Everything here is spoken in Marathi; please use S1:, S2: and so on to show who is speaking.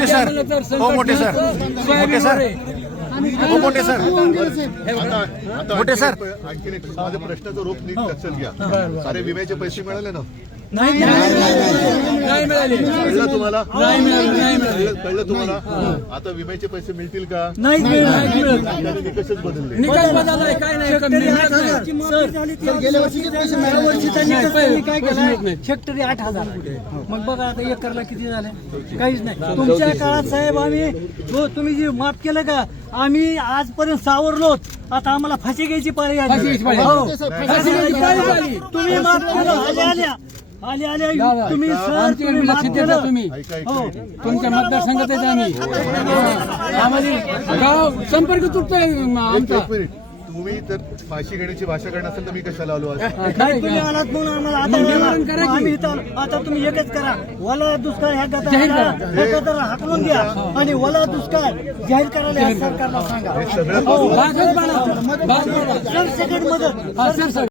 S1: मोठे सर. हो मोठे सर. मोठे सर. हो मोठे सर. मोठे सर.
S2: माझ्या प्रश्नाचं रूप नीट लक्षात घ्या. सारे विम्याचे पैसे मिळाले ना?
S3: नाही नाही मिळाले.
S2: कळलं तुम्हाला?
S3: नाही मिळाले नाही मिळाले.
S2: कळलं तुम्हाला? आता विम्याचे पैसे मिळतील का?
S3: नाही
S2: निकषच बदलले.
S3: निकाल बदललाय काय नाही.
S4: गेल्या पैसे मिळाले.
S3: त्यांनी काय केलं?
S4: हेक्टरी आठ हजार मग बघा आता एकरला किती झाले? काहीच नाही. तुमच्या काळात साहेब आम्ही हो तुम्ही जे माफ केलं का? आम्ही आजपर्यंत सावरलोच आता आम्हाला फाशी घ्यायची पाळी आली.
S3: फाशी घ्यायची पाळी. आली.
S4: हो.
S3: फाशी घ्यायची पाळी आली.
S4: तुम्ही माफ केलं. आल्या आल्या. आल्या आल्या. तुम्ही सर
S3: आमच्याकडे
S4: तुम्ही
S3: लक्ष
S4: माफ
S3: देता
S4: केलं.
S3: तुम्ही.
S4: हो.
S3: तुमच्या मतदारसंघात आहे आम्ही. आम्हाला गाव संपर्क तुटतोय आमचा.
S2: तुम्ही तर फाशी घेण्याची भाषा करणार असेल तर मी कशाला आलो आज
S3: काय
S4: नाही तुम्ही? आलात म्हणून आम्हाला आता
S3: मग
S4: बोला.
S3: निवारण करा की.
S4: आम्ही इथं. आता तुम्ही एकच करा वला दुष्काळ ह्या
S3: जाहीर करा.
S4: गटाला हाकलून द्या आणि वला दुष्काळ जाहीर करायला सरकारला सांगा
S2: सगळं
S4: हो.
S3: बाजूच बाळा. बाजूच बाळा.
S4: सरसकट मदत
S3: हा, सर, सर.